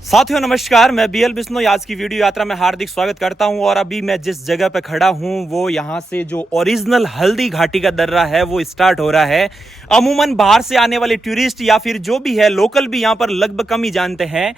साथियों नमस्कार, मैं बीएल बिश्नोई आज की वीडियो यात्रा में हार्दिक स्वागत करता हूं। और अभी मैं जिस जगह पे खड़ा हूं वो यहां से जो ओरिजिनल हल्दी घाटी का दर्रा है वो स्टार्ट हो रहा है। अमूमन बाहर से आने वाले टूरिस्ट या फिर जो भी है लोकल भी यहां पर लगभग कम ही जानते हैं।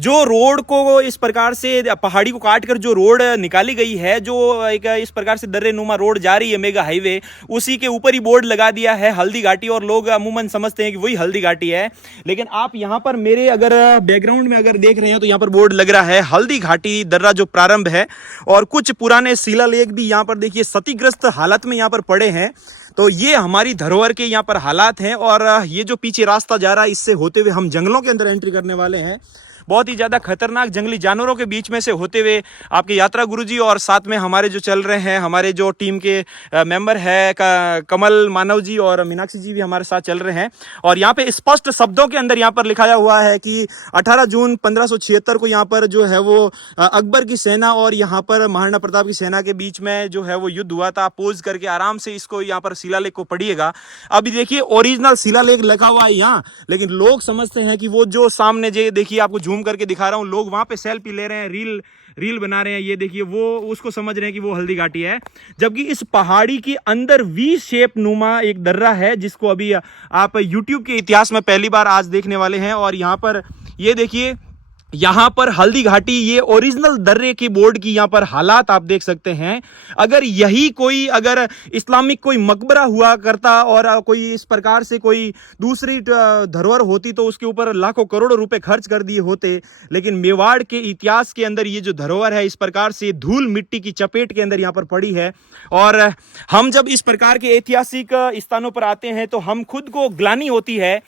जो रोड को इस प्रकार से पहाड़ी को काट कर जो रोड निकाली गई है, जो एक इस प्रकार से दर्रे नुमा रोड जा रही है मेगा हाईवे, उसी के ऊपर ही बोर्ड लगा दिया है हल्दी घाटी, और लोग अमूमन समझते हैं कि वही हल्दी घाटी है। लेकिन आप यहां पर मेरे अगर बैकग्राउंड में अगर देख रहे हैं तो यहां पर बोर्ड लग रहा है हल्दी घाटी दर्रा जो प्रारंभ है, और कुछ पुराने शिलालेख भी यहां पर देखिए क्षतिग्रस्त हालत में यहां पर पड़े हैं। तो ये हमारी धरोहर के यहाँ पर हालात हैं। और ये जो पीछे रास्ता जा रहा है इससे होते हुए हम जंगलों के अंदर एंट्री करने वाले हैं। बहुत ही ज़्यादा खतरनाक जंगली जानवरों के बीच में से होते हुए आपके यात्रा गुरुजी और साथ में हमारे जो चल रहे हैं, हमारे जो टीम के मेंबर है कमल मानव जी और मीनाक्षी जी भी हमारे साथ चल रहे हैं। और यहाँ पे स्पष्ट शब्दों के अंदर यहाँ पर लिखाया हुआ है कि 18 जून 1576 को यहाँ पर जो है वो अकबर की सेना और यहाँ पर महाराणा प्रताप की सेना के बीच में जो है वो युद्ध हुआ था। पोज करके आराम से इसको यहाँ पर शिलालेख को पढ़िएगा। अभी देखिए ओरिजिनल शिलालेख लिखा हुआ है यहाँ, लेकिन लोग समझते हैं कि वो जो सामने जो देखिए आपको जूम करके दिखा रहा हूं, लोग वहां पे सेल्फी ले रहे हैं, रील बना रहे हैं। ये देखिए वो उसको समझ रहे हैं कि वो हल्दी घाटी है, जबकि इस पहाड़ी के अंदर वी शेप नुमा एक दर्रा है जिसको अभी आप यूट्यूब के इतिहास में पहली बार आज देखने वाले हैं। और यहां पर ये देखिए, यहां पर हल्दी घाटी, ये ओरिजिनल दर्रे के बोर्ड की यहां पर हालात आप देख सकते हैं। अगर यही कोई अगर इस्लामिक कोई मकबरा हुआ करता और कोई इस प्रकार से कोई दूसरी धरोहर होती तो उसके ऊपर लाखों करोड़ों रुपए खर्च कर दिए होते। लेकिन मेवाड़ के इतिहास के अंदर ये जो धरोहर है इस प्रकार से धूल मिट्टी की चपेट के अंदर यहां पर पड़ी है। और हम जब इस प्रकार के ऐतिहासिक स्थानों पर आते हैं तो हम खुद को ग्लानि होती है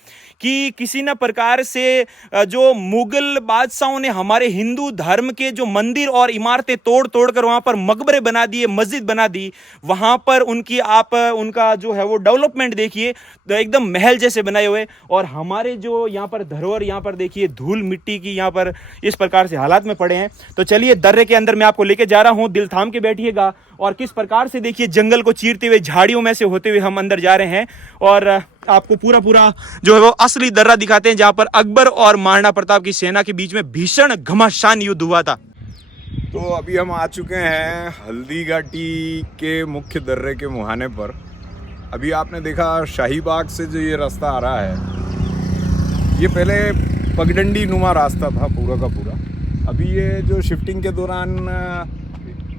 कि किसी न प्रकार से जो मुगल बादशाहों ने हमारे हिंदू धर्म के जो मंदिर और इमारतें तोड़ तोड़ कर वहां पर मकबरे बना दिए, मस्जिद बना दी, वहां पर उनका जो है वो डेवलपमेंट देखिए एकदम महल जैसे बनाए हुए। और हमारे जो यहाँ पर धरोहर यहाँ पर देखिए धूल मिट्टी की यहाँ पर इस प्रकार से हालात में पड़े हैं। तो चलिए दर्रे के अंदर मैं आपको लेके जा रहा हूं, दिल थाम के बैठिएगा। और किस प्रकार से देखिए जंगल को चीरते हुए झाड़ियों में से होते हुए हम अंदर जा रहे हैं और आपको पूरा जो है वो असली दर्रा दिखाते हैं जहां पर अकबर और महाराणा प्रताप की सेना के बीच में भीषण घमासान युद्ध हुआ था। तो अभी हम आ चुके हैं हल्दी घाटी के मुख्य दर्रे के मुहाने पर। अभी आपने देखा शाही बाग से जो ये रास्ता आ रहा है, ये पहले पगडंडी नुमा रास्ता था पूरा का पूरा। अभी ये जो शिफ्टिंग के दौरान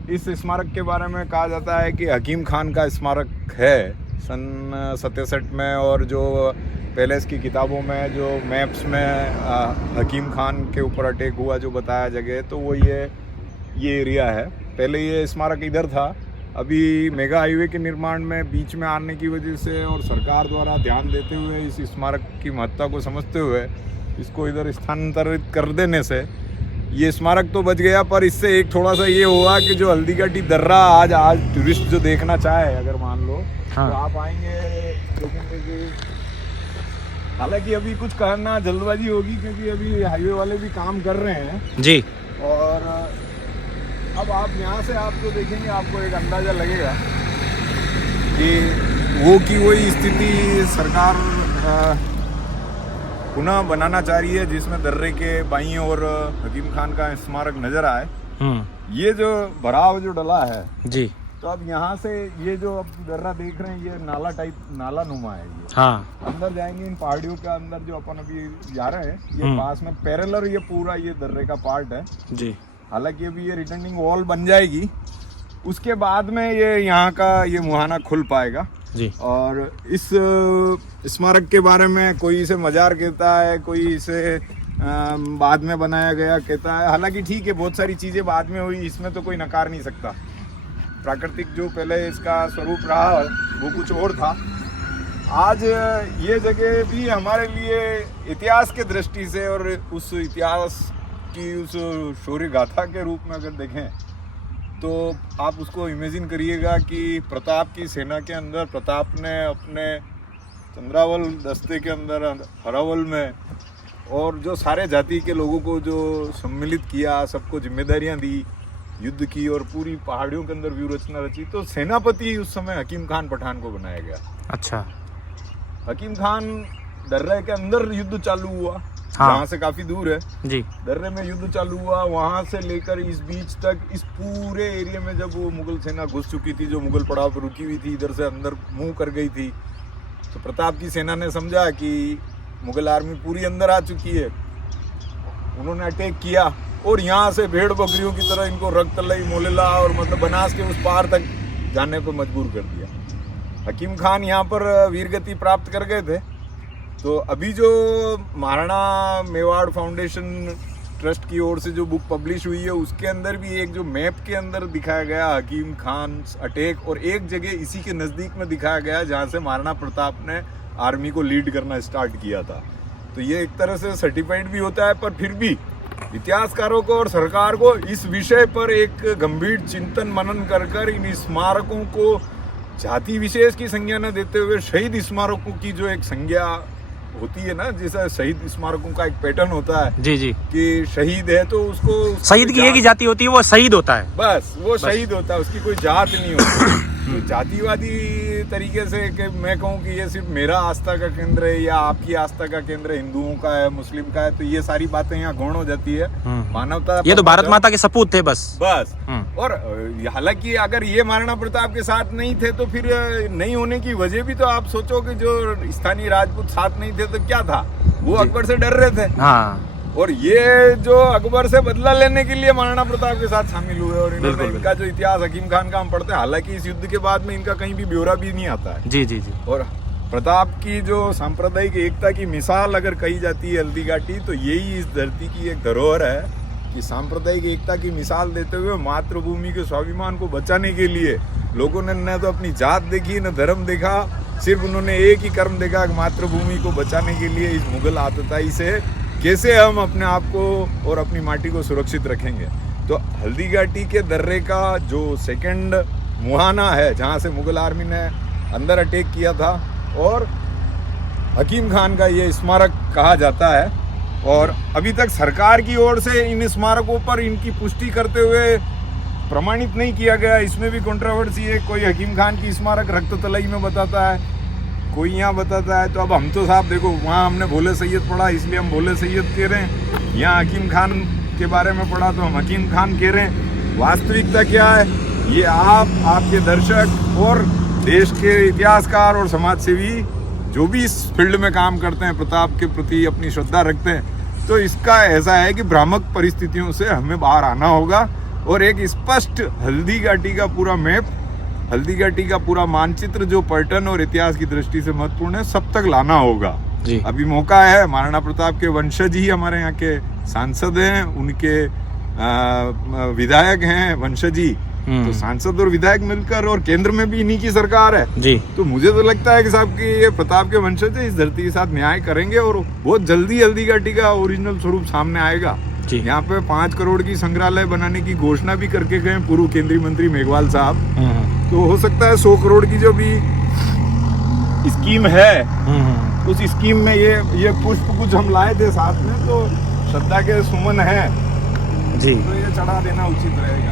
इस स्मारक के बारे में कहा जाता है कि हकीम खान का स्मारक है सन 67 में, और जो पहले इसकी किताबों में जो मैप्स में हकीम खान के ऊपर अटैक हुआ जो बताया जगह, तो वो ये एरिया है। पहले ये स्मारक इधर था। अभी मेगा हाईवे के निर्माण में बीच में आने की वजह से और सरकार द्वारा ध्यान देते हुए इस स्मारक की महत्ता को समझते हुए इसको इधर स्थानांतरित कर देने से ये स्मारक तो बच गया, पर इससे एक थोड़ा सा ये हुआ कि जो हल्दी घाटी दर्रा आज टूरिस्ट जो देखना चाहे, अगर मान लो हाँ। तो आप आएंगे देखेंगे कि हालांकि अभी कुछ करना जल्दबाजी होगी क्योंकि अभी हाईवे वाले भी काम कर रहे हैं जी। और अब आप यहाँ से आप तो देखेंगे, आपको एक अंदाजा लगेगा कि वही स्थिति सरकार पुनः बनाना चाह रही है जिसमें दर्रे के बाईं और हकीम खान का स्मारक नजर आए। ये जो भराव जो डला है जी, तो अब यहाँ से ये जो अब दर्रा देख रहे हैं ये नाला नुमा है ये। हाँ। अंदर जाएंगे इन पहाड़ियों के अंदर जो अपन अभी जा रहे हैं, ये पास में पैरेलल ये पूरा ये दर्रे का पार्ट है जी। हालांकि अभी ये रिटर्निंग वॉल बन जाएगी, उसके बाद में ये यहाँ का ये मुहाना खुल पाएगा जी। और इस स्मारक के बारे में कोई इसे मजार कहता है, कोई इसे बाद में बनाया गया कहता है। हालांकि ठीक है, बहुत सारी चीज़ें बाद में हुई, इसमें तो कोई नकार नहीं सकता। प्राकृतिक जो पहले इसका स्वरूप रहा वो कुछ और था। आज ये जगह भी हमारे लिए इतिहास के दृष्टि से और उस इतिहास की उस शौर्य गाथा के रूप में अगर देखें तो आप उसको इमेजिन करिएगा कि प्रताप की सेना के अंदर प्रताप ने अपने चंद्रावल दस्ते के अंदर हरावल में और जो सारे जाति के लोगों को जो सम्मिलित किया, सबको जिम्मेदारियां दी, युद्ध की और पूरी पहाड़ियों के अंदर व्यू रचना रची, तो सेनापति उस समय हकीम खान पठान को बनाया गया। अच्छा। हकीम खान दर्रे के अंदर युद्ध चालू हुआ हाँ। वहाँ से काफी दूर है। जी। दर्रे में युद्ध चालू हुआ, वहां से लेकर इस बीच तक, इस पूरे एरिया में जब वो मुगल सेना घुस चुकी थी, जो मुगल पड़ाव पर रुकी हुई थी, इधर से अंदर मूव कर गई थी, तो प्रताप की सेना ने समझा कि मुगल आर्मी पूरी अंदर आ चुकी है। उन्होंने अटैक किया और यहाँ से भेड़ बकरियों की तरह इनको रक्तलई, मोलेला और मतलब बनास के उस पार तक जाने पर मजबूर कर दिया। हकीम खान यहाँ पर वीरगति प्राप्त कर गए थे। तो अभी जो महाराणा मेवाड़ फाउंडेशन ट्रस्ट की ओर से जो बुक पब्लिश हुई है, उसके अंदर भी एक जो मैप के अंदर दिखाया गया हकीम खान अटैक, और एक जगह इसी के नज़दीक में दिखाया गया जहाँ से महाराणा प्रताप ने आर्मी को लीड करना स्टार्ट किया था। तो ये एक तरह से सर्टिफाइड भी होता है, पर फिर भी इतिहासकारों को और सरकार को इस विषय पर एक गंभीर चिंतन मनन कर इन स्मारकों को जाति विशेष की संज्ञा न देते हुए शहीद स्मारकों की जो एक संज्ञा होती है ना, जैसा शहीद स्मारकों का एक पैटर्न होता है जी जी, कि शहीद है तो उसको शहीद की एक ही जाति होती है, वो शहीद होता है, बस वो शहीद होता है, उसकी कोई जात नहीं होती। तो जातिवादी तरीके से कि मैं कहूँ कि ये सिर्फ मेरा आस्था का केंद्र है या आपकी आस्था का केंद्र हिंदुओं का है, मुस्लिम का है, तो ये सारी बातें यहाँ गौण हो जाती है। मानवता, ये तो भारत माता के सपूत थे बस। और हालांकि अगर ये महाराणा प्रताप के साथ नहीं थे तो फिर नहीं होने की वजह भी तो आप सोचो कि जो स्थानीय राजपूत साथ नहीं थे तो क्या था, वो अकबर से डर रहे थे। हाँ। और ये जो अकबर से बदला लेने के लिए महाराणा प्रताप के साथ शामिल हुए, और इन्होंने इनका जो इतिहास हकीम खान का हम पढ़ते हैं, हालांकि इस युद्ध के बाद में इनका कहीं भी ब्यौरा भी नहीं आता है। जी जी जी। और प्रताप की जो सांप्रदायिक एकता की मिसाल अगर कही जाती है हल्दी घाटी, तो यही इस धरती की एक धरोहर है कि सांप्रदायिक एकता की मिसाल देते हुए मातृभूमि के स्वाभिमान को बचाने के लिए लोगों ने न तो अपनी जात देखी न धर्म देखा, सिर्फ उन्होंने एक ही कर्म देखा, मातृभूमि को बचाने के लिए इस मुगल आतताई से कैसे हम अपने आप को और अपनी माटी को सुरक्षित रखेंगे। तो हल्दी घाटी के दर्रे का जो सेकंड मुहाना है, जहाँ से मुगल आर्मी ने अंदर अटैक किया था, और हकीम खान का ये स्मारक कहा जाता है। और अभी तक सरकार की ओर से इन स्मारकों पर इनकी पुष्टि करते हुए प्रमाणित नहीं किया गया। इसमें भी कंट्रोवर्सी है, कोई हकीम खान की स्मारक रक्त तलई में बताता है, कोई यहाँ बताता है। तो अब हम तो साहब देखो, वहाँ हमने भोले सैयद पढ़ा इसलिए हम भोले सैयद कह रहे हैं, यहाँ हकीम खान के बारे में पढ़ा तो हम हकीम खान कह रहे हैं। वास्तविकता क्या है, ये आपके दर्शक और देश के इतिहासकार और समाज सेवी जो भी इस फील्ड में काम करते हैं, प्रताप के प्रति अपनी श्रद्धा रखते हैं, तो इसका ऐसा है कि भ्रामक परिस्थितियों से हमें बाहर आना होगा और एक स्पष्ट हल्दी घाटी का पूरा मैप, हल्दी घाटी का पूरा मानचित्र जो पर्यटन और इतिहास की दृष्टि से महत्वपूर्ण है, सब तक लाना होगा जी। अभी मौका है, महाराणा प्रताप के वंशज ही हमारे यहाँ के सांसद हैं, उनके विधायक हैं वंशज ही, तो सांसद और विधायक मिलकर, और केंद्र में भी इन्हीं की सरकार है जी। तो मुझे तो लगता है कि साहब कि ये प्रताप के वंशज इस धरती के साथ न्याय करेंगे और बहुत जल्दी हल्दी घाटी का ओरिजिनल स्वरूप सामने आएगा। यहाँ पे 5 करोड़ की संग्रहालय बनाने की घोषणा भी करके गए पूर्व केंद्रीय मंत्री मेघवाल साहब, तो हो सकता है 100 करोड़ की जो भी स्कीम है, उस स्कीम में ये पुष्प कुछ हम लाए थे साथ में, तो श्रद्धा के सुमन है जी, तो ये चढ़ा देना उचित रहेगा।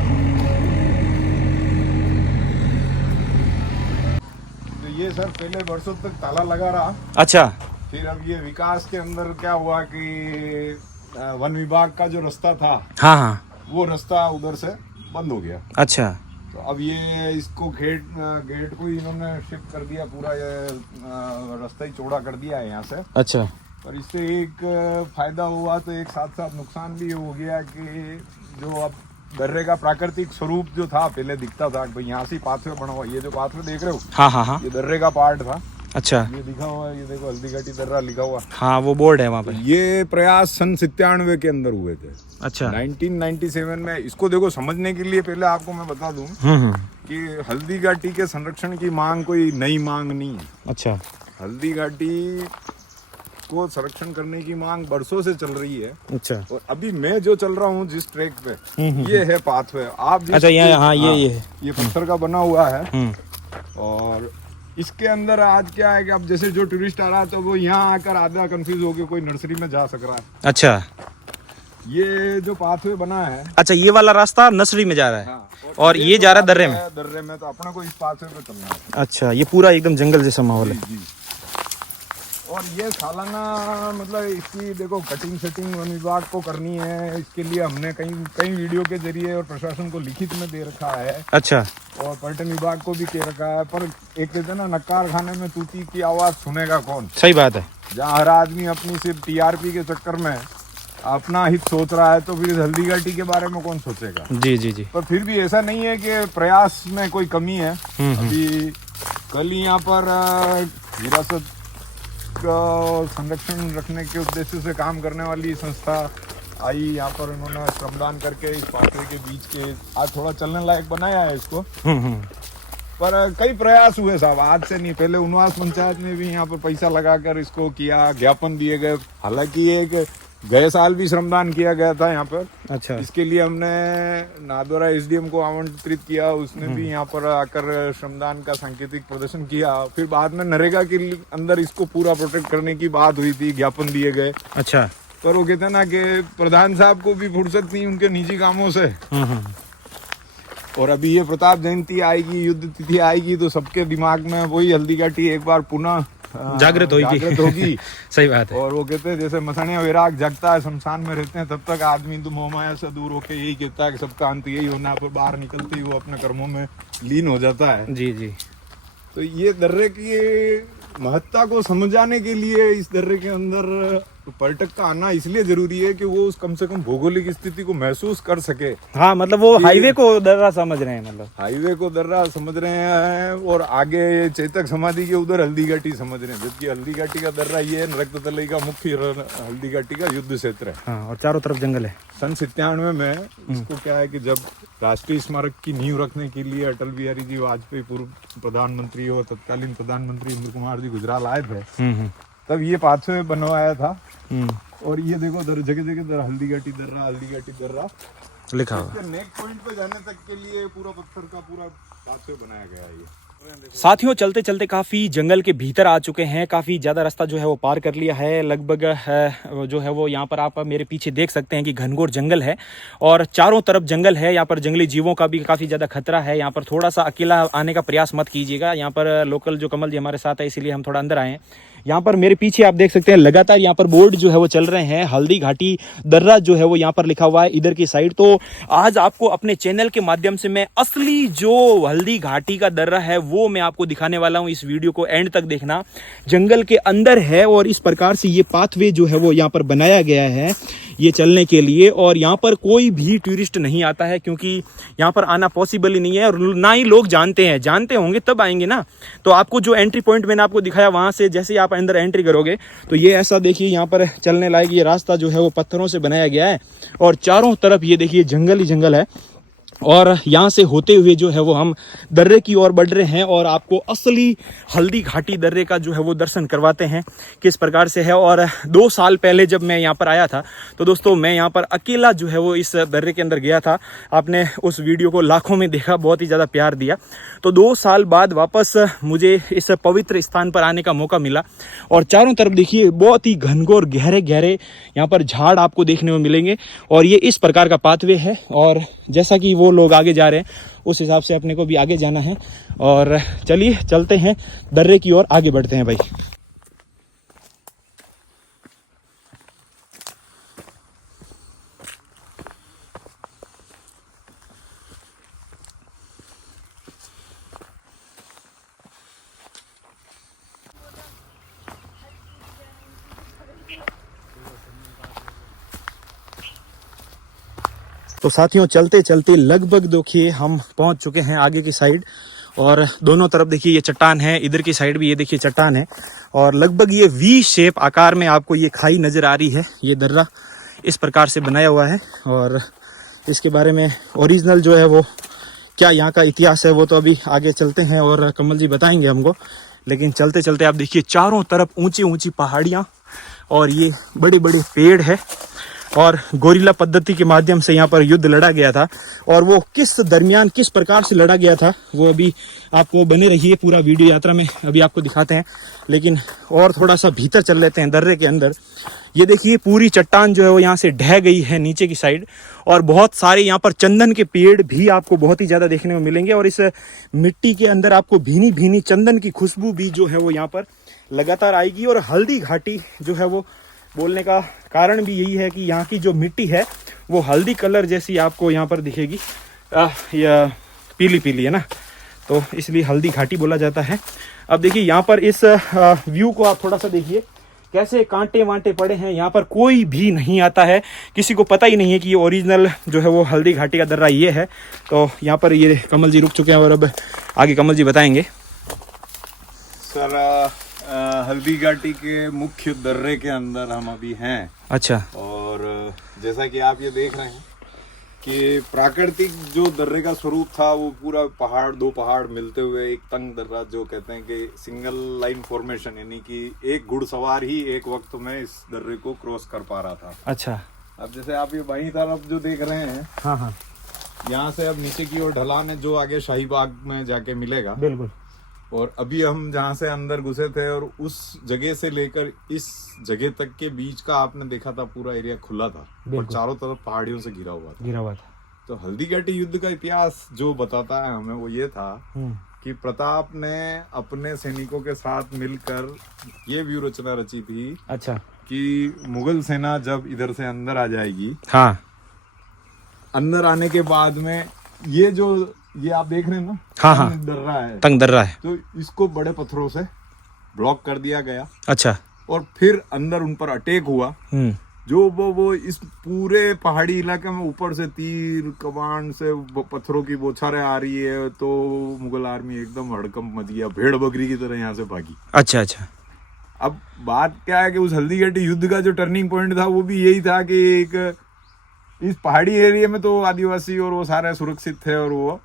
तो ये सर पहले वर्षों तक ताला लगा रहा, अच्छा, फिर अब ये विकास के अंदर क्या हुआ कि वन विभाग का जो रास्ता था, हाँ, वो रास्ता उधर से बंद हो गया। अच्छा, तो अब ये इसको गेट को इन्होंने शिफ्ट कर दिया, पूरा ये रास्ता ही चौड़ा कर दिया है यहाँ से। अच्छा, पर इससे एक फायदा हुआ तो एक साथ साथ नुकसान भी हो गया कि जो अब दर्रे का प्राकृतिक स्वरूप जो था, पहले दिखता था भाई यहाँ से पाथवे बना हुआ, ये जो पाथवे देख रहे हो, हाँ हाँ हाँ, ये दर्रे का पार्ट था। अच्छा, ये दिखा हुआ है, ये देखो हल्दी घाटी दर्रा लिखा हुआ, हाँ वो बोर्ड है वहाँ पे। ये प्रयास सन 97 के अंदर हुए थे। अच्छा, 1997 में। इसको देखो समझने के लिए पहले आपको मैं बता दूं कि हल्दी घाटी के संरक्षण की मांग कोई नई मांग नहीं है। अच्छा, हल्दी घाटी को संरक्षण करने की मांग बरसों से चल रही है। अच्छा, और अभी मैं जो चल रहा हूँ जिस ट्रैक पे, ये है पाथवे। आप अच्छा, ये पत्थर का बना हुआ है, और इसके अंदर आज क्या है कि अब जैसे जो टूरिस्ट आ रहा है तो वो यहाँ आकर आधा कंफ्यूज होकर कोई नर्सरी में जा सक रहा है। अच्छा, ये जो पाथवे बना है, अच्छा, ये वाला रास्ता नर्सरी में जा रहा है, हाँ, और ये जा रहा है दर्रे में, तो अपना को इस पाथवे पे चलना है। अच्छा, ये पूरा एकदम जंगल जैसा माहौल है जी। और ये सालाना मतलब इसकी देखो कटिंग सेटिंग वन विभाग को करनी है। इसके लिए हमने कई वीडियो के जरिए और प्रशासन को लिखित में दे रखा है। अच्छा। और पर्यटन विभाग को भी दे रखा है, पर एक कहते हैं ना, नक्कार खाने में तूती की आवाज सुनेगा कौन। सही बात है। जहाँ हर आदमी अपनी सिर्फ टीआरपी के चक्कर में अपना हित सोच रहा है, तो फिर हल्दी घाटी के बारे में कौन सोचेगा। जी जी जी। पर फिर भी ऐसा नहीं है कि प्रयास में कोई कमी है। अभी कल ही यहाँ पर विरासत का संरक्षण रखने के उद्देश्य से काम करने वाली संस्था आई। यहाँ पर उन्होंने श्रमदान करके इस पाथवे के बीच के आज थोड़ा चलने लायक बनाया है इसको। पर कई प्रयास हुए साहब, आज से नहीं, पहले उनवास पंचायत में भी यहाँ पर पैसा लगाकर इसको किया, ज्ञापन दिए गए। हालांकि एक गए साल भी श्रमदान किया गया था यहाँ पर। अच्छा। इसके लिए हमने नादौरा एसडीएम को आमंत्रित किया, उसने भी यहाँ पर आकर श्रमदान का सांकेतिक प्रदर्शन किया। फिर बाद में नरेगा के अंदर इसको पूरा प्रोटेक्ट करने की बात हुई थी, ज्ञापन दिए गए। अच्छा। पर वो कहते हैं ना कि प्रधान साहब को भी फुर्सत नहीं उनके निजी कामों से। और अभी ये प्रताप जयंती आएगी, युद्ध तिथि आएगी, तो सबके दिमाग में वही हल्दी घाटी एक बार पुनः जागृत होगी। सही बात है। और वो कहते हैं जैसे मसने वैराग जगता है शमशान में रहते हैं, तब तक आदमी तो मोहमाया से दूर होके यही कहता है कि सबका अंत यही होना, पर बाहर निकलते ही वो अपने कर्मों में लीन हो जाता है। जी जी। तो ये दर्रे की महत्ता को समझाने के लिए इस दर्रे के अंदर पर्यटक का आना इसलिए जरूरी है कि वो कम से कम भौगोलिक स्थिति को महसूस कर सके। हाँ, मतलब वो हाईवे को दर्रा समझ रहे हैं, मतलब हाईवे को दर्रा समझ रहे हैं। और आगे चेतक समाधि के उधर हल्दी घाटी समझ रहे हैं, जबकि हल्दी घाटी का दर्रा ये रक्त तलई का मुख्य हल्दी घाटी का युद्ध क्षेत्र है। हाँ, और चारों तरफ जंगल है। सन 97 में इसको क्या है कि जब राष्ट्रीय स्मारक की नींव रखने के लिए अटल बिहारी जी वाजपेयी पूर्व प्रधानमंत्री और तत्कालीन प्रधानमंत्री इंद्र कुमार जी गुजराल आए थे, तब ये पाथवे बनवाया था। और ये देखो जगह जगह हल्दी घाटी दर्रा लिखा हुआ। नेक पॉइंट पे जाने तक के लिए पूरा पत्थर का पूरा पाथवे बनाया गया है ये। साथियों, चलते चलते काफ़ी जंगल के भीतर आ चुके हैं। काफ़ी ज़्यादा रास्ता जो है वो पार कर लिया है। लगभग जो है वो यहाँ पर आप मेरे पीछे देख सकते हैं कि घनघोर जंगल है और चारों तरफ जंगल है। यहाँ पर जंगली जीवों का भी काफ़ी ज़्यादा खतरा है। यहाँ पर थोड़ा सा अकेला आने का प्रयास मत कीजिएगा। यहाँ पर लोकल जो कमल जी हमारे साथ है, इसीलिए हम थोड़ा अंदर आए हैं। यहाँ पर मेरे पीछे आप देख सकते हैं लगातार यहाँ पर बोर्ड जो है वो चल रहे हैं। हल्दी घाटी दर्रा जो है वो यहाँ पर लिखा हुआ है इधर की साइड। तो आज आपको अपने चैनल के माध्यम से मैं असली जो हल्दी घाटी का दर्रा है वो मैं आपको दिखाने वाला हूँ। इस वीडियो को एंड तक देखना। जंगल के अंदर है और इस प्रकार से ये पाथवे जो है वो यहाँ पर बनाया गया है ये चलने के लिए। और यहाँ पर कोई भी टूरिस्ट नहीं आता है क्योंकि यहाँ पर आना पॉसिबल ही नहीं है और ना ही लोग जानते होंगे तब आएंगे ना। तो आपको जो एंट्री पॉइंट मैंने आपको दिखाया वहाँ से जैसे ही आप अंदर एंट्री करोगे तो ये ऐसा देखिए, यहाँ पर चलने लायक ये रास्ता जो है वो पत्थरों से बनाया गया है और चारों तरफ ये देखिए जंगल ही जंगल है। और यहाँ से होते हुए जो है वो हम दर्रे की ओर बढ़ रहे हैं और आपको असली हल्दी घाटी दर्रे का जो है वो दर्शन करवाते हैं किस प्रकार से है। और 2 साल पहले जब मैं यहाँ पर आया था तो दोस्तों मैं यहाँ पर अकेला जो है वो इस दर्रे के अंदर गया था। आपने उस वीडियो को लाखों में देखा, बहुत ही ज़्यादा प्यार दिया। तो 2 साल बाद वापस मुझे इस पवित्र स्थान पर आने का मौका मिला और चारों तरफ देखिए बहुत ही घनघोर गहरे यहाँ पर झाड़ आपको देखने को मिलेंगे और ये इस प्रकार का पाथवे है। और जैसा कि वो लोग आगे जा रहे हैं उस हिसाब से अपने को भी आगे जाना है। और चलिए चलते हैं दर्रे की ओर, आगे बढ़ते हैं भाई। तो साथियों चलते चलते लगभग देखिए हम पहुंच चुके हैं आगे की साइड और दोनों तरफ देखिए ये चट्टान है, इधर की साइड भी ये देखिए चट्टान है और लगभग ये वी शेप आकार में आपको ये खाई नज़र आ रही है। ये दर्रा इस प्रकार से बनाया हुआ है और इसके बारे में ओरिजिनल जो है वो क्या यहाँ का इतिहास है वो तो अभी आगे चलते हैं और कमल जी बताएंगे हमको। लेकिन चलते चलते आप देखिए चारों तरफ ऊंची पहाड़ियाँ और ये बड़े बड़े पेड़ है और गोरिल्ला पद्धति के माध्यम से यहाँ पर युद्ध लड़ा गया था और वो किस प्रकार से लड़ा गया था वो अभी आपको बने रहिए, पूरा वीडियो यात्रा में अभी आपको दिखाते हैं। लेकिन और थोड़ा सा भीतर चल लेते हैं दर्रे के अंदर। ये देखिए पूरी चट्टान जो है वो यहाँ से ढह गई है नीचे की साइड और बहुत सारे यहाँ पर चंदन के पेड़ भी आपको बहुत ही ज़्यादा देखने को मिलेंगे और इस मिट्टी के अंदर आपको भीनी चंदन की खुशबू भी जो है वो यहाँ पर लगातार आएगी। और हल्दी घाटी जो है वो बोलने का कारण भी यही है कि यहाँ की जो मिट्टी है वो हल्दी कलर जैसी आपको यहाँ पर दिखेगी, या पीली पीली है ना, तो इसलिए हल्दी घाटी बोला जाता है। अब देखिए यहाँ पर इस व्यू को आप थोड़ा सा देखिए, कैसे कांटे वांटे पड़े हैं, यहाँ पर कोई भी नहीं आता है, किसी को पता ही नहीं है कि ये ओरिजिनल जो है वो हल्दी घाटी का दर्रा ये है। तो यहाँ पर ये कमल जी रुक चुके हैं और अब आगे कमल जी बताएंगे। सर हल्दी घाटी के मुख्य दर्रे के अंदर हम अभी हैं। अच्छा। और जैसा कि आप ये देख रहे हैं कि प्राकृतिक जो दर्रे का स्वरूप था वो पूरा पहाड़, दो पहाड़ मिलते हुए एक तंग दर्रा, जो कहते हैं कि सिंगल लाइन फॉर्मेशन, यानी कि एक घुड़सवार ही एक वक्त में इस दर्रे को क्रॉस कर पा रहा था। अच्छा। अब जैसे आप ये बाईं तरफ जो देख रहे हैं, हाँ हाँ, यहाँ से अब नीचे की ओर ढलान है जो आगे शाही बाग में जाके मिलेगा। बिल्कुल। और अभी हम जहाँ से अंदर घुसे थे और उस जगह से लेकर इस जगह तक के बीच का आपने देखा था पूरा एरिया खुला था और चारों तरफ पहाड़ियों से घिरा हुआ था। तो हल्दी घाटी युद्ध का इतिहास जो बताता है हमें वो ये था कि प्रताप ने अपने सैनिकों के साथ मिलकर ये व्यू रचना रची थी। अच्छा। कि मुगल सेना जब इधर से अंदर आ जाएगी, हाँ, अंदर आने के बाद में ये आप देख रहे हैं ना, हाँ हाँ, तंग दर्रा है, तो इसको बड़े पत्थरों से ब्लॉक कर दिया गया। अच्छा। और फिर अंदर उन पर अटैक हुआ, जो वो इस पूरे पहाड़ी इलाके में ऊपर से तीर कमान से पत्थरों की बौछारें आ रही है, तो मुगल आर्मी एकदम हड़कंप मच गया, भेड़ बकरी की तरह यहाँ से भागी। अच्छा अच्छा। अब बात क्या है कि उस हल्दी घाटी युद्ध का जो टर्निंग पॉइंट था वो भी यही था कि एक इस पहाड़ी एरिया में तो आदिवासी और वो सारे सुरक्षित थे और वो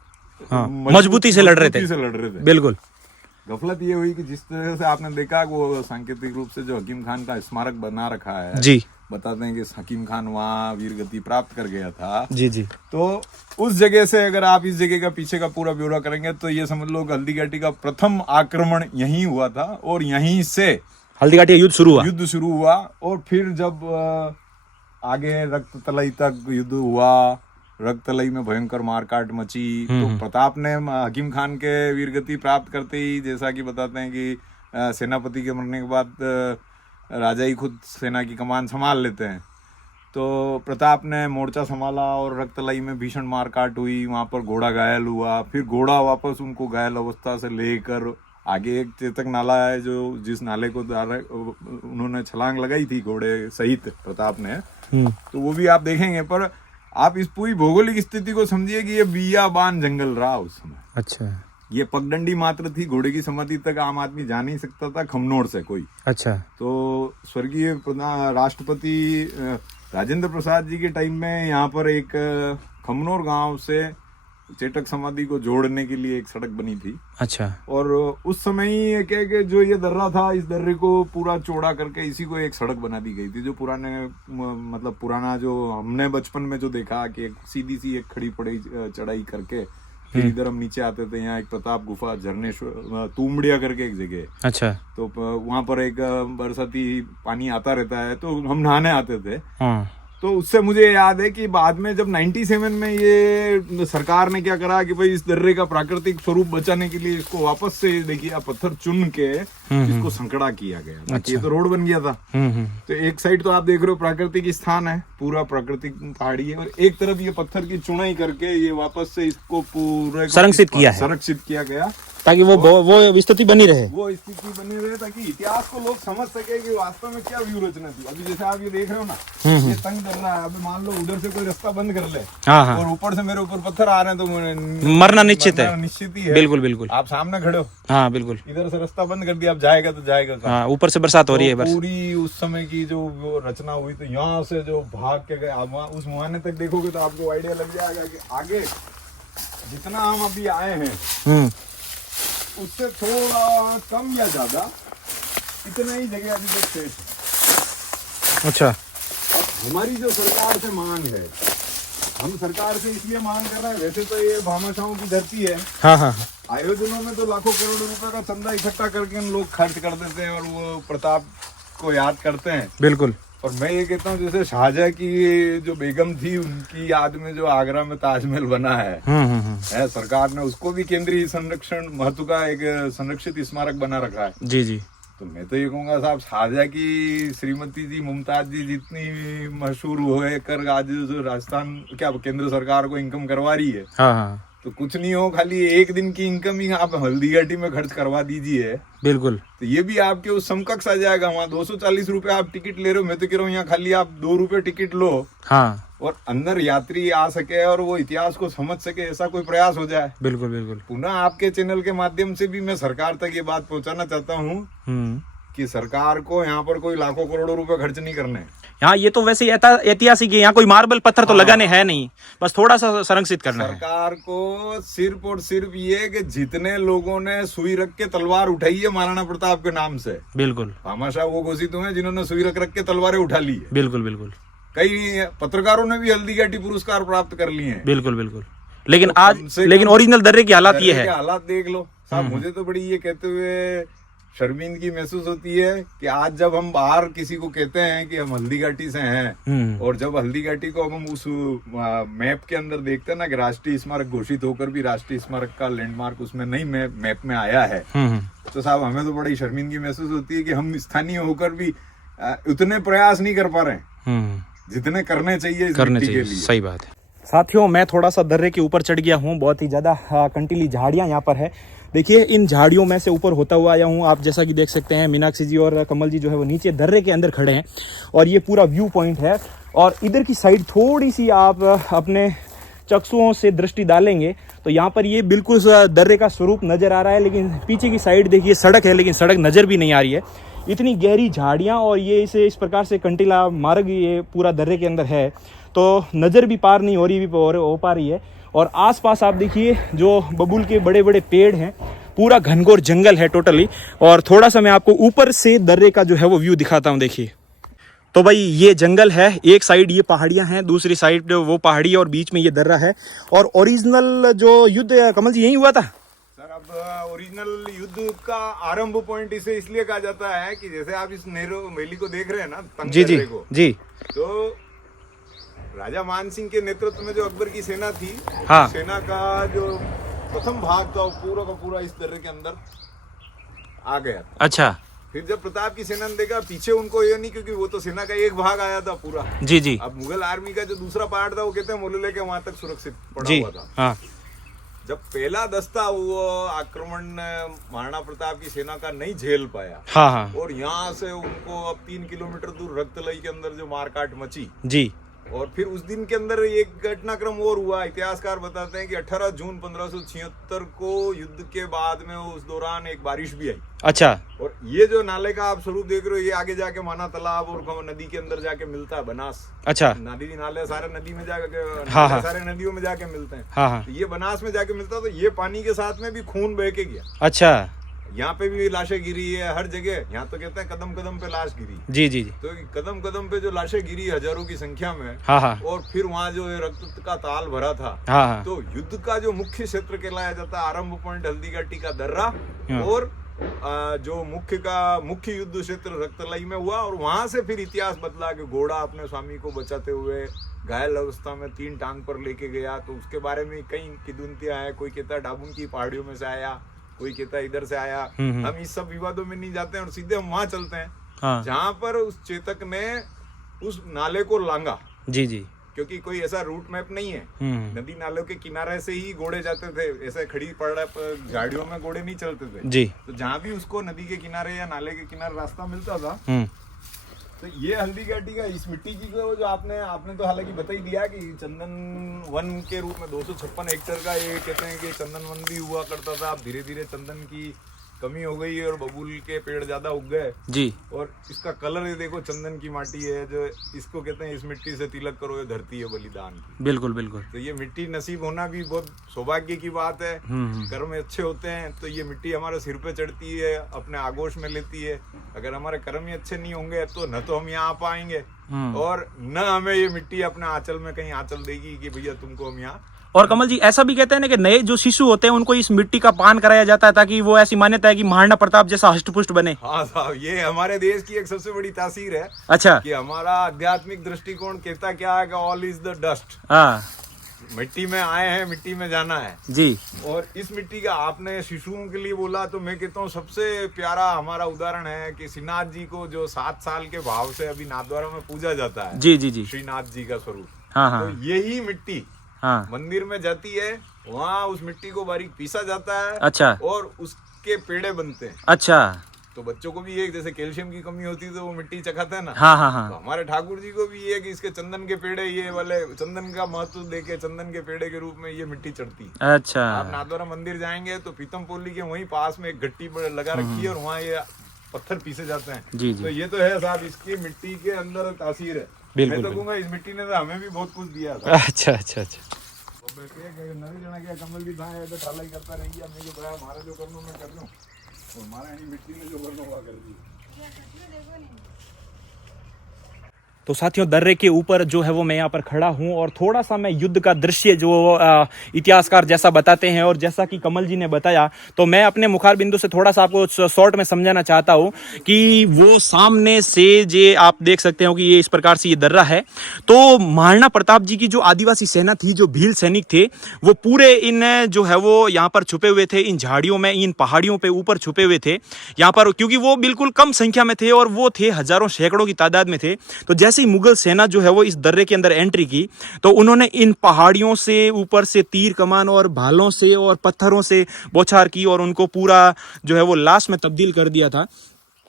मजबूती से लड़ रहे थे। बिल्कुल। गफलत ये हुई कि जिस तरह से आपने देखा वो सांकेतिक रूप से जो हकीम खान का स्मारक बना रखा है जी, बताते हैं कि हकीम खान वहाँ वीर गति प्राप्त कर गया था। जी जी। तो उस जगह से अगर आप इस जगह का पीछे का पूरा ब्यौरा करेंगे तो ये समझ लो हल्दी घाटी का प्रथम आक्रमण यहीं हुआ था और यहीं से हल्दी घाटी युद्ध शुरू हुआ। और फिर जब आगे रक्त तलई तक युद्ध हुआ, रक्त तलई में भयंकर मारकाट मची, तो प्रताप ने हकीम खान के वीरगति प्राप्त करते ही, जैसा कि बताते हैं कि सेनापति के मरने के बाद राजा ही खुद सेना की कमान संभाल लेते हैं, तो प्रताप ने मोर्चा संभाला और रक्त तलई में भीषण मारकाट हुई, वहां पर घोड़ा घायल हुआ, फिर घोड़ा वापस उनको घायल अवस्था से लेकर आगे एक चेतक नाला है जो जिस नाले को उन्होंने छलांग लगाई थी घोड़े सहित प्रताप ने, तो वो भी आप देखेंगे। पर आप इस पूरी भौगोलिक स्थिति को समझिए कि ये बियाबान जंगल रहा उस समय। अच्छा। ये पगडंडी मात्र थी, घोड़े की समाधि तक आम आदमी जा नहीं सकता था खमनोर से कोई। अच्छा। तो स्वर्गीय राष्ट्रपति राजेंद्र प्रसाद जी के टाइम में यहाँ पर एक खमनोर गांव से चेटक समाधि को जोड़ने के लिए एक सड़क बनी थी। अच्छा। और उस समय ही क्या कि जो ये दर्रा था, इस दर्रे को पूरा चौड़ा करके इसी को एक सड़क बना दी गई थी, जो पुराना जो हमने बचपन में जो देखा कि एक सीधी सी एक खड़ी पड़ी चढ़ाई करके फिर इधर हम नीचे आते थे। यहाँ एक प्रताप गुफा झरनेश्वर तुमड़िया करके एक जगह। अच्छा। तो वहां पर एक बरसाती पानी आता रहता है, तो हम नहाने आते थे। तो उससे मुझे याद है कि बाद में जब 97 में ये सरकार ने क्या करा कि भाई इस दर्रे का प्राकृतिक स्वरूप बचाने के लिए इसको वापस से देखिए पत्थर चुन के इसको संकड़ा किया गया। अच्छा। ये तो रोड बन गया था। तो एक साइड तो आप देख रहे हो प्राकृतिक स्थान है, पूरा प्राकृतिक पहाड़ी है, और एक तरफ ये पत्थर की चुनाई करके ये वापस से इसको पूरे संरक्षित किया गया ताकि वो स्थिति बनी रहे, ताकि इतिहास को लोग समझ सके कि वास्तव में क्या व्यू रचना थी। अभी जैसे आप ये देख रहे हो ना, ये तंग दर्रा है, अभी मान लो उधर से कोई रास्ता बंद कर ले और ऊपर से मेरे ऊपर पत्थर आ रहे हैं तो मरना निश्चित ही है। बिल्कुल बिल्कुल। आप सामने खड़े हो, हाँ बिल्कुल, इधर से रास्ता बंद कर दिया, अब जाएगा तो जाएगा, ऊपर से बरसात हो रही है। पूरी उस समय की जो रचना हुई, तो यहाँ से जो भाग के गए आप उस मुहाने तक देखोगे तो आपको आइडिया लग जाएगा कि आगे जितना हम अभी आए हैं उससे थोड़ा कम या ज्यादा इतना ही जगह अभी तक शेष है। अच्छा। अब हमारी जो सरकार से मांग है, हम सरकार से इसलिए मांग कर रहे हैं, वैसे तो ये भामाशाहों की धरती है। हाँ हाँ। आयोजनों में तो लाखों करोड़ों रुपए का चंदा इकट्ठा करके लोग खर्च कर देते हैं और वो प्रताप को याद करते हैं। बिल्कुल। और मैं ये कहता हूँ जैसे शाहजहां की जो बेगम थी उनकी याद में जो आगरा में ताजमहल बना है, सरकार ने उसको भी केंद्रीय संरक्षण महत्व का एक संरक्षित स्मारक बना रखा है। जी जी। तो मैं तो ये कहूंगा साहब, शाहजहाँ की श्रीमती जी मुमताज जी जितनी मशहूर हुए कर आज जो राजस्थान क्या केंद्र सरकार को इनकम करवा रही है, हाँ हाँ तो कुछ नहीं हो, खाली एक दिन की इनकम ही आप हल्दीघाटी में खर्च करवा दीजिए, बिल्कुल। तो ये भी आपके उस समकक्ष आ जाएगा। वहाँ 240 रुपए आप टिकट ले रहे हो, मैं तो कह रहा हूँ यहाँ खाली आप 2 रुपए टिकट लो, हाँ और अंदर यात्री आ सके और वो इतिहास को समझ सके, ऐसा कोई प्रयास हो जाए। बिल्कुल बिल्कुल। पुनः आपके चैनल के माध्यम से भी मैं सरकार तक ये बात पहुंचाना चाहता हूँ कि सरकार को यहाँ पर कोई लाखों करोड़ों रुपए खर्च नहीं करने। हाँ, ये तो वैसे ऐतिहासिक है, यहाँ कोई मार्बल पत्थर तो लगाने है नहीं, बस थोड़ा सा संरक्षित करना है। सरकार को सिर्फ और सिर्फ ये कि जितने लोगों ने सुई रख के तलवार उठाई है महाराणा प्रताप के नाम से, बिल्कुल, भामाशाह वो घोषित हुए जिन्होंने सुई रख के तलवारें उठा ली है। बिल्कुल बिल्कुल। कई पत्रकारों ने भी हल्दीघाटी पुरस्कार प्राप्त कर लिए हैं। बिल्कुल बिल्कुल। लेकिन आज ओरिजिनल दर्रे की हालात ये है, हालात देख लो साहब। मुझे तो बड़ी ये कहते हुए शर्मिंदगी महसूस होती है कि आज जब हम बाहर किसी को कहते हैं कि हम हल्दीघाटी से हैं, और जब हल्दीघाटी को हम उस मैप के अंदर देखते हैं ना कि राष्ट्रीय स्मारक घोषित होकर भी राष्ट्रीय स्मारक का लैंडमार्क उसमें नहीं मैप में आया है, तो साहब हमें तो बड़ी शर्मिंदगी महसूस होती है कि हम स्थानीय होकर भी उतने प्रयास नहीं कर पा रहे हैं जितने करने चाहिए इस मिट्टी के लिए। सही बात है साथियों। मैं थोड़ा सा दर्रे के ऊपर चढ़ गया हूँ, बहुत ही ज्यादा कंटीली झाड़ियां यहाँ पर है। देखिए, इन झाड़ियों में से ऊपर होता हुआ आया हूँ। आप जैसा कि देख सकते हैं, मीनाक्षी जी और कमल जी जो है वो नीचे दर्रे के अंदर खड़े हैं, और ये पूरा व्यू पॉइंट है। और इधर की साइड थोड़ी सी आप अपने चक्षुओं से दृष्टि डालेंगे तो यहाँ पर ये बिल्कुल दर्रे का स्वरूप नजर आ रहा है, लेकिन पीछे की साइड देखिए सड़क है, लेकिन सड़क नजर भी नहीं आ रही है। इतनी गहरी झाड़ियाँ और ये इस प्रकार से कंटीला मार्ग ये पूरा दर्रे के अंदर है, तो नज़र भी पार नहीं हो पा रही है। और आसपास आप देखिए जो बबूल के बड़े बड़े पेड़ हैं, पूरा घनघोर जंगल है टोटली। और थोड़ा सा मैं आपको ऊपर से दर्रे का जो है वो व्यू दिखाता हूँ। देखिए, तो भाई ये जंगल है, एक साइड ये पहाड़ियाँ हैं, दूसरी साइड वो पहाड़ी है, और बीच में ये दर्रा है। और ओरिजिनल जो युद्ध कमल जी यही हुआ था सर। अब ओरिजिनल युद्ध का आरंभ पॉइंट इसे इसलिए कहा जाता है कि जैसे आप इस नेहरू वैली को देख रहे हैं ना, तंग जी जी को, जी, तो राजा मान सिंह के नेतृत्व में जो अकबर की सेना थी, हाँ, सेना का जो प्रथम भाग था वो पूरा का पूरा इस दर्रे के अंदर आ गया था। अच्छा। फिर जब प्रताप की सेना ने देखा पीछे, उनको ये नहीं, क्योंकि वो तो सेना का एक भाग आया था पूरा। जी जी। अब मुगल आर्मी का जो दूसरा पार्ट था वो कहते हैं मोलूले के वहां तक सुरक्षित पड़ा जी, हुआ था। हाँ। जब पहला दस्ता वो आक्रमण महाराणा प्रताप की सेना का नहीं झेल पाया, हाँ हाँ, और यहाँ से उनको अब 3 किलोमीटर दूर रक्तलई के अंदर जो मारकाट मची जी, और फिर उस दिन के अंदर एक घटनाक्रम और हुआ। इतिहासकार बताते हैं कि 18 जून 1576 को युद्ध के बाद में उस दौरान एक बारिश भी आई। अच्छा। और ये जो नाले का आप स्वरूप देख रहे हो, ये आगे जाके माना तालाब और नदी के अंदर जाके मिलता है बनास। अच्छा। नदी नाले सारे नदी में जाके, हाँ हाँ, सारे नदियों में जाके मिलते हैं। हाँ हाँ, तो ये बनास में जाके मिलता, तो ये पानी के साथ में भी खून बह के गया। अच्छा। यहाँ पे भी लाशें गिरी है हर जगह। यहाँ तो कहते हैं कदम कदम पे लाश गिरी। जी जी जी। तो कदम कदम पे जो लाशें गिरी हजारों की संख्या में, हाँ हाँ, और फिर वहाँ जो रक्त का ताल भरा था, हाँ हाँ, तो युद्ध का जो मुख्य क्षेत्र कहलाया जाता है, आरंभ पॉइंट हल्दीघाटी का दर्रा, और जो मुख्य युद्ध क्षेत्र रक्तलई में हुआ। और वहां से फिर इतिहास बदला कि घोड़ा अपने स्वामी को बचाते हुए घायल अवस्था में 3 टांग पर लेके गया। तो उसके बारे में कई किदुंतियां हैं। कोई कहता है डाबुन की पहाड़ियों में से आया, कोई कहता है इधर से आया। हम इस सब विवादों में नहीं जाते हैं और सीधे हम वहां चलते हैं, हाँ, जहां पर उस चेतक ने उस नाले को लांगा। जी जी, क्योंकि कोई ऐसा रूट मैप नहीं है। नदी नालों के किनारे से ही घोड़े जाते थे, ऐसे खड़ी पड़ गाड़ियों में घोड़े नहीं चलते थे जी। तो जहाँ भी उसको नदी के किनारे या नाले के किनारे रास्ता मिलता था, तो ये हल्दीघाटी का इस मिट्टी की जो आपने तो हालांकि बता ही दिया कि चंदन वन के रूप में 256 हेक्टेयर का ये कहते हैं कि चंदन वन भी हुआ करता था। अब धीरे धीरे चंदन की कमी हो गई और बबूल के पेड़ ज्यादा उग गए जी। और इसका कलर ये देखो, चंदन की माटी है, जो इसको कहते हैं इस मिट्टी से तिलक करो, ये धरती है बलिदान की। बिल्कुल बिल्कुल। तो ये मिट्टी नसीब होना भी बहुत सौभाग्य की बात है। कर्म अच्छे होते हैं तो ये मिट्टी हमारे सिर पे चढ़ती है, अपने आगोश में लेती है। अगर हमारे कर्म ही अच्छे नहीं होंगे तो न तो हम यहाँ आ पाएंगे, और न हमें ये मिट्टी अपने आंचल में कहीं आंचल देगी कि भैया तुमको हम यहाँ। और कमल जी ऐसा भी कहते हैं ना कि नए जो शिशु होते हैं उनको इस मिट्टी का पान कराया जाता है, ताकि वो ऐसी मान्यता है कि महाराणा प्रताप जैसा हष्टपुष्ट बने। हाँ साहब, ये हमारे देश की एक सबसे बड़ी तासीर है। अच्छा। कि हमारा आध्यात्मिक दृष्टिकोण कहता क्या है कि ऑल इज द डस्ट। हाँ, मिट्टी में आए हैं, मिट्टी में जाना है जी। और इस मिट्टी का आपने शिशुओं के लिए बोला, तो मैं कहता हूँ सबसे प्यारा हमारा उदाहरण है कि श्रीनाथ जी को जो 7 साल के भाव से अभी नाथद्वारा में पूजा जाता है, जी जी जी, श्रीनाथ जी का स्वरूप। हाँ हाँ तो यही मिट्टी हाँ, मंदिर में जाती है, वहाँ उस मिट्टी को बारीक पीसा जाता है, अच्छा और उसके पेड़े बनते हैं। अच्छा, तो बच्चों को भी ये जैसे कैल्शियम की कमी होती है तो वो मिट्टी चखाते हैं ना, हाँ हाँ तो हाँ, हमारे ठाकुर जी को भी ये कि इसके चंदन के पेड़े, ये वाले चंदन का महत्व देके चंदन के पेड़े के रूप में ये मिट्टी चढ़ती है। अच्छा आप नाथद्वारा मंदिर जाएंगे तो पीतम पोली के वहीं पास में एक गट्टी लगा रखी है और वहाँ ये पत्थर पीसे जाते हैं। जी जी, तो ये तो है साहब, इसकी मिट्टी के अंदर तासीर है। बिल्कुल, मैं तो कहूँगा इस मिट्टी ने तो हमें भी बहुत कुछ दिया था। अच्छा अच्छा अच्छा, नवी जना के कमल भी था तो ठाला ही करता रहेंगे, मैं जो कहा हमारा जो करना मैं कर लूँ, और हमारा यही मिट्टी ने जो करना हुआ कर दी। तो साथियों, दर्रे के ऊपर जो है वो मैं यहाँ पर खड़ा हूँ और थोड़ा सा मैं युद्ध का दृश्य जो इतिहासकार जैसा बताते हैं और जैसा कि कमल जी ने बताया, तो मैं अपने मुखार बिंदु से थोड़ा सा आपको शॉर्ट में समझाना चाहता हूँ कि वो सामने से जे आप देख सकते हो कि ये इस प्रकार से ये दर्रा है। तो महाराणा प्रताप जी की जो आदिवासी सेना थी, जो भील सैनिक थे, वो पूरे इन जो है वो यहाँ पर छुपे हुए थे, इन झाड़ियों में, इन पहाड़ियों पे ऊपर छुपे हुए थे यहाँ पर, क्योंकि वो बिल्कुल कम संख्या में थे और वो थे हजारों सैकड़ों की तादाद में थे। तो जैसे ही मुगल सेना जो है वो इस दर्रे के अंदर एंट्री की, तो उन्होंने इन पहाड़ियों से ऊपर से तीर कमान और भालों से और पत्थरों से बौछार की और उनको पूरा जो है वो लाश में तब्दील कर दिया था।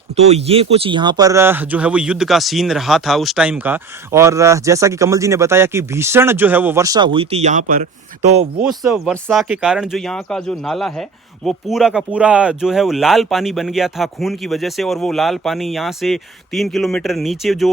तो ये कुछ यहाँ पर जो है वो युद्ध का सीन रहा था उस टाइम का। और जैसा कि कमल जी ने बताया कि भीषण जो है वो वर्षा हुई थी यहाँ पर, तो वो उस वर्षा के कारण जो यहाँ का जो नाला है वो पूरा का पूरा जो है वो लाल पानी बन गया था खून की वजह से। और वो लाल पानी यहाँ से 3 किलोमीटर नीचे जो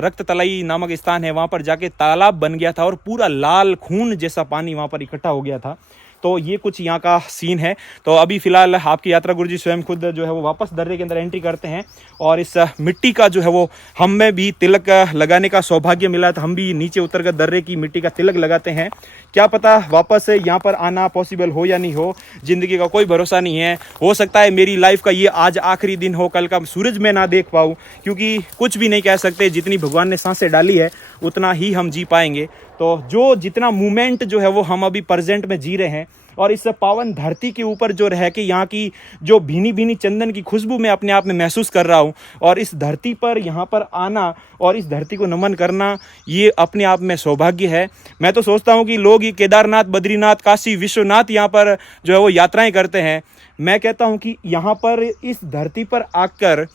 रक्त तलाई नामक स्थान है वहाँ पर जाके तालाब बन गया था और पूरा लाल खून जैसा पानी वहाँ पर इकट्ठा हो गया था। तो ये कुछ यहाँ का सीन है। तो अभी फिलहाल आपकी यात्रा गुरु जी स्वयं खुद जो है वो वापस दर्रे के अंदर एंट्री करते हैं और इस मिट्टी का जो है वो हमें भी तिलक लगाने का सौभाग्य मिला, तो हम भी नीचे उतर कर दर्रे की मिट्टी का तिलक लगाते हैं। क्या पता वापस यहाँ पर आना पॉसिबल हो या नहीं हो, जिंदगी का कोई भरोसा नहीं है। हो सकता है मेरी लाइफ का ये आज आखिरी दिन हो, कल का सूरज मैं ना देख पाऊँ, क्योंकि कुछ भी नहीं कह सकते। जितनी भगवान ने सांसें डाली है उतना ही हम जी पाएंगे। तो जो जितना मूवमेंट जो है वो हम अभी प्रेजेंट में जी रहे हैं और इस पावन धरती के ऊपर जो रह के यहाँ की जो भीनी भीनी चंदन की खुशबू मैं अपने आप में महसूस कर रहा हूँ, और इस धरती पर यहाँ पर आना और इस धरती को नमन करना ये अपने आप में सौभाग्य है। मैं तो सोचता हूँ कि लोग ये केदारनाथ, बद्रीनाथ, काशी विश्वनाथ यहाँ पर जो है वो यात्राएं करते हैं। मैं कहता हूँ कि यहाँ पर इस धरती पर आकर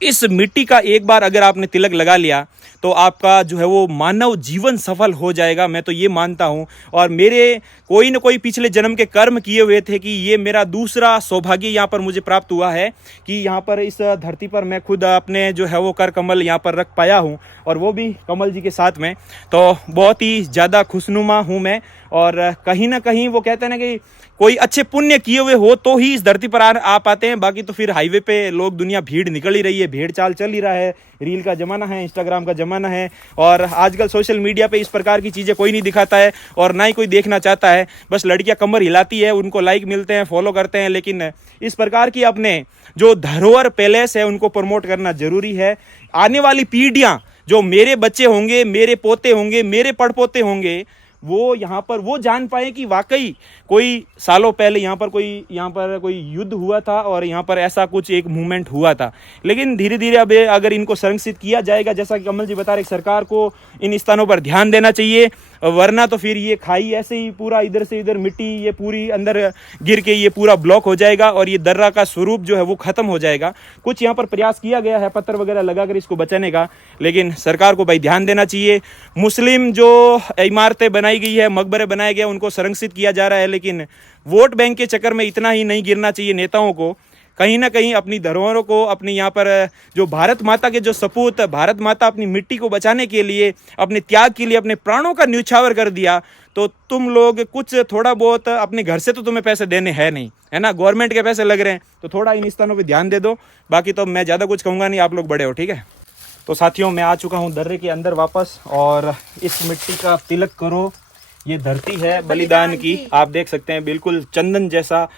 इस मिट्टी का एक बार अगर आपने तिलक लगा लिया तो आपका जो है वो मानव जीवन सफल हो जाएगा, मैं तो ये मानता हूँ। और मेरे कोई न कोई पिछले जन्म के कर्म किए हुए थे कि ये मेरा दूसरा सौभाग्य यहाँ पर मुझे प्राप्त हुआ है कि यहाँ पर इस धरती पर मैं खुद अपने जो है वो कर कमल यहाँ पर रख पाया हूँ, और वो भी कमल जी के साथ में। तो बहुत ही ज़्यादा खुशनुमा हूँ मैं। और कहीं ना कहीं वो कहते हैं ना कि कोई अच्छे पुण्य किए हुए हो तो ही इस धरती पर आ पाते हैं, बाकी तो फिर हाईवे पे लोग, दुनिया भीड़ निकल ही रही है, भेड़ चाल चल ही रहा है। रील का ज़माना है, इंस्टाग्राम का ज़माना है, और आजकल सोशल मीडिया पे इस प्रकार की चीज़ें कोई नहीं दिखाता है और ना ही कोई देखना चाहता है। बस लड़कियां कमर हिलाती है, उनको लाइक मिलते हैं, फॉलो करते हैं, लेकिन इस प्रकार की अपने जो धरोहर पैलेस है उनको प्रमोट करना जरूरी है। आने वाली पीढ़ियाँ, जो मेरे बच्चे होंगे, मेरे पोते होंगे, मेरे पड़पोते होंगे, वो यहाँ पर वो जान पाए कि वाकई कोई सालों पहले यहाँ पर कोई युद्ध हुआ था और यहाँ पर ऐसा कुछ एक मूवमेंट हुआ था। लेकिन धीरे धीरे अब अगर इनको संरक्षित किया जाएगा, जैसा कि कमल जी बता रहे, सरकार को इन स्थानों पर ध्यान देना चाहिए, वरना तो फिर ये खाई ऐसे ही पूरा इधर से इधर मिट्टी ये पूरी अंदर गिर के ये पूरा ब्लॉक हो जाएगा और ये दर्रा का स्वरूप जो है वो खत्म हो जाएगा। कुछ यहाँ पर प्रयास किया गया है पत्थर वगैरह लगाकर इसको बचाने का, लेकिन सरकार को भाई ध्यान देना चाहिए। मुस्लिम जो इमारतें बनाई गई है, मकबरे बनाए गए, उनको संरक्षित किया जा रहा है, लेकिन वोट बैंक के चक्कर में इतना ही नहीं गिरना चाहिए नेताओं को। कहीं ना कहीं अपनी धरोहरों को, अपनी यहाँ पर जो भारत माता के जो सपूत, भारत माता अपनी मिट्टी को बचाने के लिए, अपने त्याग के लिए अपने प्राणों का न्यौछावर कर दिया, तो तुम लोग कुछ थोड़ा बहुत अपने घर से तो तुम्हें पैसे देने हैं नहीं, है ना, गवर्नमेंट के पैसे लग रहे हैं, तो थोड़ा इन स्थानों पर ध्यान दे दो। बाकी तो मैं ज़्यादा कुछ कहूँगा नहीं, आप लोग बड़े हो, ठीक है। तो साथियों, मैं आ चुका हूँ दर्रे के अंदर वापस, और इस मिट्टी का तिलक करो। ये धरती है बलिदान की, आप देख सकते हैं, बिल्कुल चंदन जैसा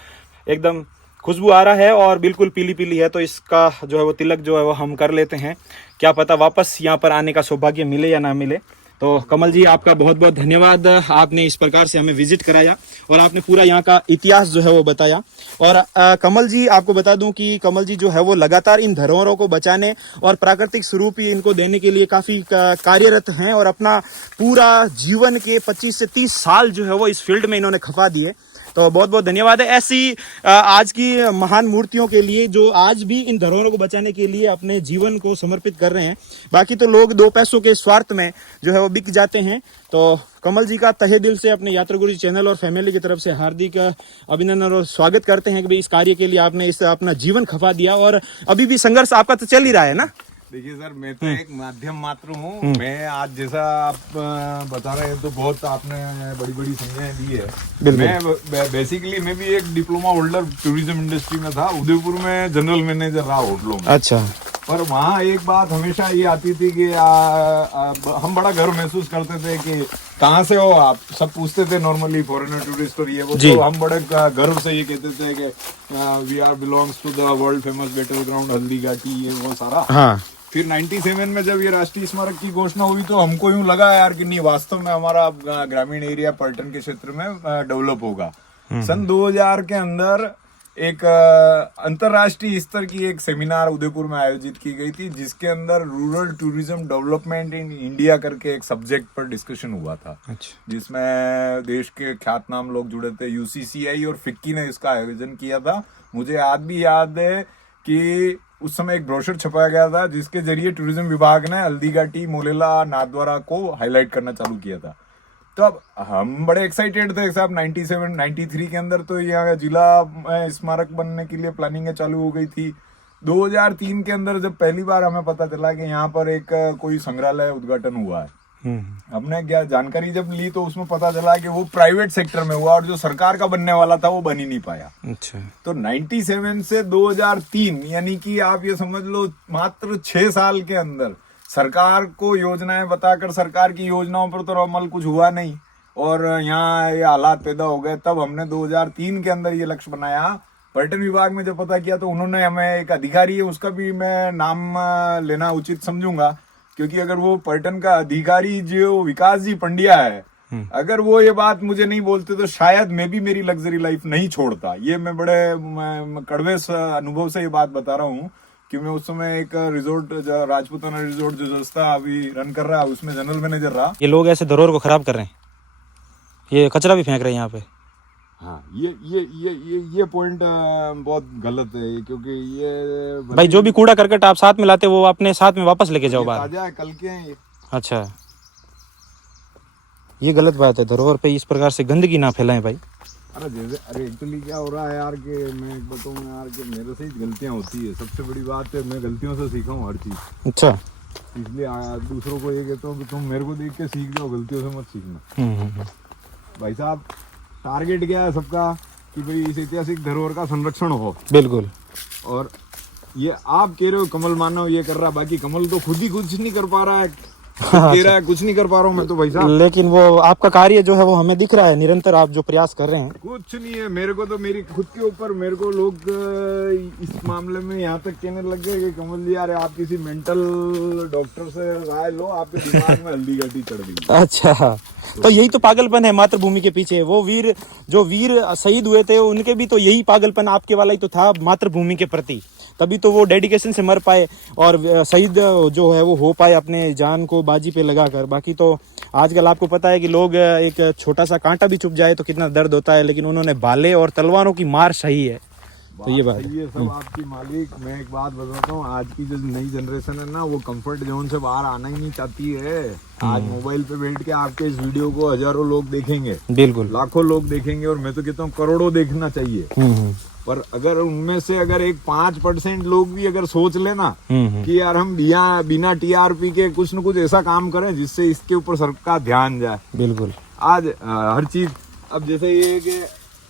एकदम खुशबू आ रहा है और बिल्कुल पीली पीली है। तो इसका जो है वो तिलक जो है वो हम कर लेते हैं। क्या पता वापस यहाँ पर आने का सौभाग्य मिले या ना मिले। तो कमल जी आपका बहुत बहुत धन्यवाद, आपने इस प्रकार से हमें विजिट कराया और आपने पूरा यहाँ का इतिहास जो है वो बताया। और कमल जी आपको बता दूं कि कमल जी जो है वो लगातार इन धरोहरों को बचाने और प्राकृतिक स्वरूप ही इनको देने के लिए काफी कार्यरत हैं और अपना पूरा जीवन के 25 से 30 साल जो है वो इस फील्ड में इन्होंने खपा दिए। तो बहुत बहुत धन्यवाद है ऐसी आज की महान मूर्तियों के लिए जो आज भी इन धरोहरों को बचाने के लिए अपने जीवन को समर्पित कर रहे हैं। बाकी तो लोग दो पैसों के स्वार्थ में जो है वो बिक जाते हैं। तो कमल जी का तहे दिल से अपने यात्रा गुरु चैनल और फैमिली की तरफ से हार्दिक अभिनंदन और स्वागत करते हैं कि भाई इस कार्य के लिए आपने इस अपना जीवन खपा दिया और अभी भी संघर्ष आपका तो चल ही रहा है ना। देखिए सर, मैं तो एक माध्यम मात्र हूँ। मैं आज जैसा आप बता रहे हैं तो बहुत आपने बड़ी बड़ी संज्ञाएं दी है। मैं बेसिकली मैं भी एक डिप्लोमा होल्डर टूरिज्म इंडस्ट्री में था। उदयपुर में जनरल मैनेजर रहा होटलों में। अच्छा। पर वहाँ एक बात हमेशा ये आती थी कि हम बड़ा गर्व महसूस करते थे कि कहाँ से हो आप, सब पूछते थे नॉर्मली फॉरेनर टूरिस्ट और ये वो, तो हम बड़े गर्व से ये कहते थे कि we are belongs to the world famous battle ground Haldi Ghati, ये वो सारा। हाँ। फिर 97 में जब ये राष्ट्रीय स्मारक की घोषणा हुई तो हमको यूं लगा यार कि नहीं, वास्तव में हमारा ग्रामीण एरिया पर्यटन के क्षेत्र में डेवलप होगा। सन 2000 के अंदर एक अंतरराष्ट्रीय स्तर की एक सेमिनार उदयपुर में आयोजित की गई थी, जिसके अंदर rural tourism development in India करके एक सब्जेक्ट पर डिस्कशन हुआ था। अच्छा। जिसमें देश के ख्यातनाम लोग जुड़े थे। यूसीसीआई और फिक्की ने इसका आयोजन किया था। मुझे आज भी याद है कि उस समय एक ब्रोशर छपाया गया था जिसके जरिए टूरिज्म विभाग ने हल्दीघाटी, मोलेला, नाथद्वारा को हाईलाइट करना चालू किया था। तो अब हम बड़े एक्साइटेड थे साहब। 97, 93 के अंदर तो यहाँ जिला स्मारक बनने के लिए प्लानिंग चालू हो गई थी। 2003 के अंदर जब पहली बार हमें पता चला कि यहाँ पर एक कोई संग्रहालय उद्घाटन हुआ है, हमने क्या जानकारी जब ली तो उसमें पता चला कि वो प्राइवेट सेक्टर में हुआ और जो सरकार का बनने वाला था वो बन ही नहीं पाया। अच्छा। तो 97 से 2003 यानी कि आप ये समझ लो मात्र 6 साल के अंदर सरकार को योजनाएं बताकर सरकार की योजनाओं पर तो अमल कुछ हुआ नहीं और यहाँ ये हालात पैदा हो गए। तब हमने 2003 के अंदर ये लक्ष्य बनाया। पर्यटन विभाग में जब पता किया तो उन्होंने हमें, एक अधिकारी है उसका भी मैं नाम लेना उचित समझूंगा, क्योंकि अगर वो पर्यटन का अधिकारी जो विकास जी पंड्या है, अगर वो ये बात मुझे नहीं बोलते तो शायद मैं भी मेरी लग्जरी लाइफ नहीं छोड़ता। ये मैं बड़े कड़वे अनुभव से ये बात बता रहा हूँ कि मैं उस समय एक रिजोर्ट, राजपूताना रिजोर्ट जो संस्था अभी रन कर रहा है उसमें जनरल मैनेजर रहा। ये लोग ऐसे धरोहर को खराब कर रहे हैं, ये कचरा भी फेंक रहे हैं यहाँ पे। हाँ, ये पॉइंट बहुत गलत है, क्योंकि ये भाई जो भी कूड़ा करकट आप साथ में लाते वो अपने साथ में वापस लेके जाओ बाहर। ताजा है, कल के हैं ये। अच्छा, ये गलत बात है। धरोहर पे इस प्रकार से गंदगी ना फैलाएं भाई। अरे एक्चुअली क्या हो रहा है यार कि मैं बताऊँ यार कि मेरे से ही गलतियाँ होती है। सबसे बड़ी बात है मैं गलतियों से सीखा हूँ हर चीज। अच्छा। इसलिए दूसरों को ये कहता हूँ कि तुम मेरे को देख के सीख जाओ, गलतियों से मत सीखना। भाई साहब, टारगेट क्या है सबका कि भाई इस ऐतिहासिक धरोहर का संरक्षण हो। बिल्कुल। और ये आप कह रहे हो कमल मानव ये कर रहा, बाकी कमल तो खुद ही कुछ नहीं कर पा रहा है। कह रहा है कुछ नहीं कर पा रहा हूँ मैं तो भाई साहब। लेकिन वो आपका कार्य जो है वो हमें दिख रहा है, निरंतर आप जो प्रयास कर रहे हैं। कुछ नहीं है, मेरे को तो मेरी खुद के ऊपर मेरे को लोग इस मामले में यहाँ तक कहने लग गए कि कमल जी यार आप किसी मेंटल डॉक्टर से राय लो, आपके दिमाग में हल्दी घाटी चढ़ गई। अच्छा, तो यही तो पागलपन है मातृभूमि के पीछे। वो वीर जो वीर शहीद हुए थे उनके भी तो यही पागलपन आपके वाला ही तो था मातृभूमि के प्रति। तभी तो वो डेडिकेशन से मर पाए और शहीद जो है वो हो पाए अपने जान को बाजी पे लगाकर। बाकी तो आजकल आपको पता है कि लोग, एक छोटा सा कांटा भी चुभ जाए तो कितना दर्द होता है, लेकिन उन्होंने भाले और तलवारों की मार सही है। तो ये बात है सब आपकी मालिक। मैं एक बात बताता हूँ, आज की जो नई जनरेशन है ना वो कंफर्ट जोन से बाहर आना ही नहीं चाहती है। आज मोबाइल पे बैठ के आपके इस वीडियो को हजारों लोग देखेंगे, बिल्कुल लाखों लोग देखेंगे, और मैं तो कहता हूँ करोड़ों देखना चाहिए। पर अगर उनमें से अगर एक 5% लोग भी अगर सोच लेना कि यार हम बिना टीआरपी के कुछ न कुछ ऐसा काम करें जिससे इसके ऊपर सबका ध्यान जाए। बिल्कुल। आज हर चीज, अब जैसे ये कि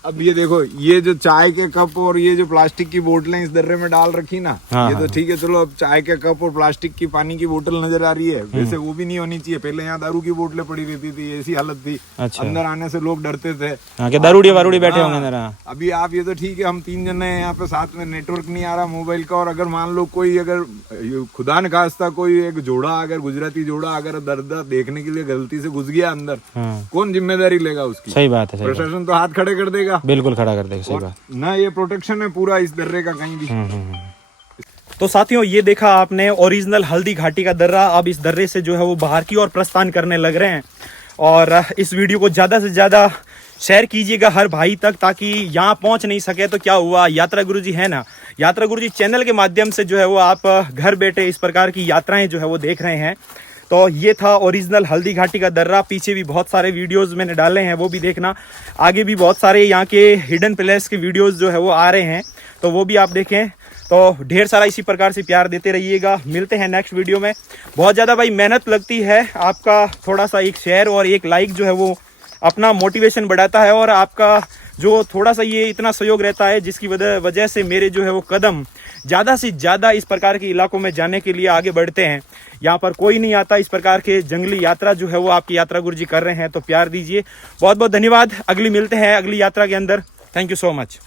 अब ये देखो, ये जो चाय के कप और ये जो प्लास्टिक की बोतलें इस दर्रे में डाल रखी ना, ये तो ठीक है, चलो अब चाय के कप और प्लास्टिक की पानी की बोतल नजर आ रही है, वैसे वो भी नहीं होनी चाहिए। पहले यहाँ दारू की बोतलें पड़ी रहती थी, ऐसी हालत थी। अच्छा। अंदर आने से लोग डरते थे। हाँ, दारूड़ी वारूड़ी बैठे होंगे अंदर। अभी आप ये तो ठीक है, हम 3 जने हैं यहाँ पे, साथ में नेटवर्क नहीं आ रहा मोबाइल का, और अगर मान लो कोई, अगर खुदा न खास्ता कोई एक जोड़ा, अगर गुजराती जोड़ा अगर दर्द देखने के लिए गलती से घुस गया अंदर, कौन जिम्मेदारी लेगा उसकी? सही बात है। प्रशासन तो हाथ खड़े कर देगा। बिल्कुल खड़ा कर देगा। सही बात। ना ये प्रोटेक्शन है पूरा इस दर्रे का कहीं भी। तो साथियों, ये देखा आपने ओरिजिनल हल्दी घाटी का दर्रा। अब इस दर्रे से जो है वो बाहर की ओर प्रस्थान करने लग रहे हैं, और इस वीडियो को ज्यादा से ज्यादा शेयर कीजिएगा हर भाई तक, ताकि यहाँ पहुंच नहीं सके तो क्या हुआ, यात्रा गुरुजी है ना, यात्रा गुरुजी चैनल के माध्यम से जो है वो आप घर बैठे इस प्रकार की यात्राएं जो है वो देख रहे हैं। तो ये था ओरिजिनल हल्दी घाटी का दर्रा। पीछे भी बहुत सारे वीडियोस मैंने डाले हैं, वो भी देखना। आगे भी बहुत सारे यहाँ के हिडन प्लेस के वीडियोस जो है वो आ रहे हैं, तो वो भी आप देखें। तो ढेर सारा इसी प्रकार से प्यार देते रहिएगा। मिलते हैं नेक्स्ट वीडियो में। बहुत ज़्यादा भाई मेहनत लगती है, आपका थोड़ा सा एक शेयर और एक लाइक जो है वो अपना मोटिवेशन बढ़ाता है, और आपका जो थोड़ा सा ये इतना सहयोग रहता है, जिसकी वजह से मेरे जो है वो कदम ज़्यादा से ज़्यादा इस प्रकार के इलाकों में जाने के लिए आगे बढ़ते हैं। यहाँ पर कोई नहीं आता, इस प्रकार के जंगली यात्रा जो है वो आपकी यात्रा गुरुजी कर रहे हैं, तो प्यार दीजिए। बहुत बहुत धन्यवाद। अगली मिलते हैं अगली यात्रा के अंदर। Thank you so much.